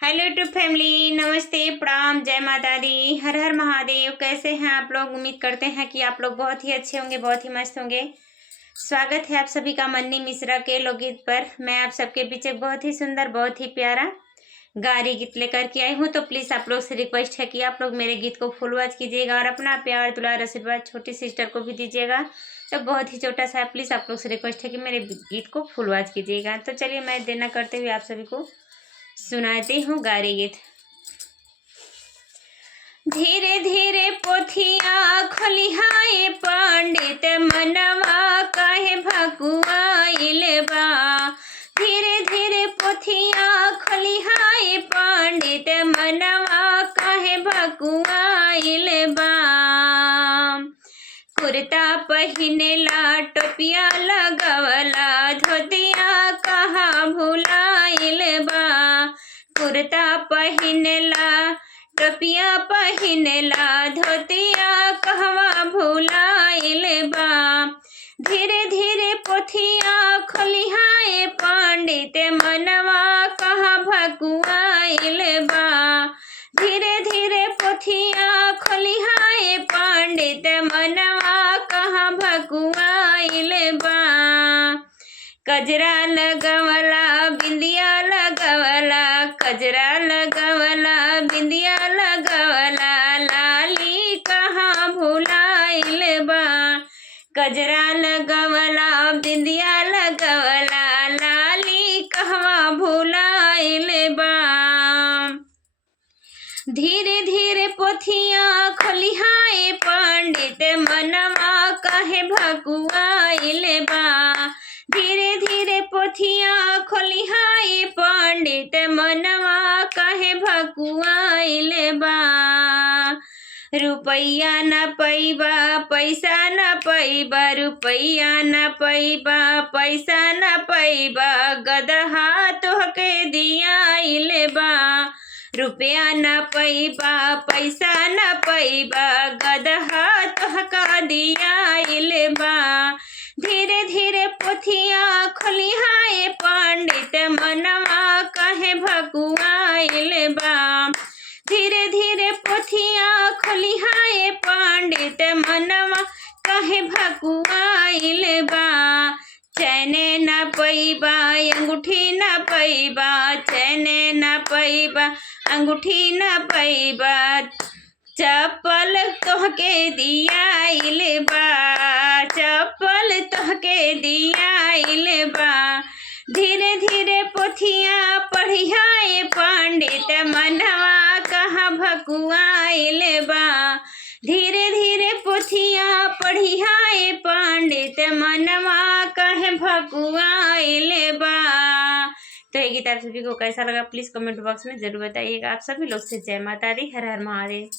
Hello YouTube family, नमस्ते, प्रणाम, जय माता दी, हर हर महादेव। कैसे हैं आप लोग? उम्मीद करते हैं कि आप लोग बहुत ही अच्छे होंगे, बहुत ही मस्त होंगे। स्वागत है आप सभी का मन्नी मिश्रा के लोकगीत पर। मैं आप सबके बीच एक बहुत ही सुंदर, बहुत ही प्यारा गारी गीत लेकर के आई हूँ। तो प्लीज़ आप लोग से रिक्वेस्ट है कि आप लोग मेरे गीत को फुल वॉच कीजिएगा और अपना प्यार दुलार आशीर्वाद छोटी सिस्टर को भी दीजिएगा। तो बहुत ही छोटा सा प्लीज़ आप लोग से रिक्वेस्ट है कि मेरे गीत को फुल वॉच कीजिएगा। तो चलिए मैं देर न करते हुए आप सभी को सुनाती हूँ गारी गीत। धीरे धीरे पोथिया खोलिहाए पंडित, मनवा काहे भकुआइल बा। धीरे धीरे पोथिया खोलिहाए पंडित, मनवा काहे भकुआइल बा। कुर्ता पहिनेला, टोपिया लगवला, धोतिया कहाँ भुलाइल बा। कुर्ता पहिनेला, टोपिया पहिनेला, धोतिया कहवा भुलाइल बा। धीरे धीरे पोथिया खोलिहाए पंडित, मनवा कहाँ भकुआइल बा। धीरे धीरे पोथिया खोलिहाए पंडित, मनवा कहाँ भकुआइल बा। कजरा लगवला, बिंदिया लगवला, कजरा लगवला, बिंदिया लगवला, लाली कहाँ भुलाइल बा। कजरा लगवला, बिंदिया लगवला, लाली कहवा भुलाइल बा। धीरे धीरे पोथिया खोलिहाए पंडित, मनवा काहे भकुआइल बा। धीरे धीरे पोथिया खोलिहाए पंडित, मनवा काहे भकुआइल बा। रुपैया न पैबा, पैसा न पैबा, रुपैया न पैबा, पैसा न पैबा, गदहा तोहके दियाइल बा। रुपया न पैबा, पैसा न पैबा, गदहा तोहका दियाइल बा। धीरे धीरे पोथिया खोलिहाए पंडित, मनवा काहे भकुआइल बा। धीरे धीरे पोथिया खोलिहाए पंडित, मनवा काहे भकुआइल बा। चैने न पैबा, अंगूठी न पैबा, चैने न पैबा, अंगूठी न पैबा, चप्पल तोहके दियाइल बा। चप्पल तोहके दियाइल बा। धीरे धीरे पोथिया पढ़िहाए पंडित, मनवा कहाँ भकुआइल बा। धीरे धीरे पोथिया पढ़िहाए पंडित, मनवा काहे भकुआइल बा। तो ये गीत आप सभी को कैसा लगा प्लीज़ कमेंट बॉक्स में ज़रूर बताइएगा। आप सभी लोग से जय माता दी, हर हर महादेव।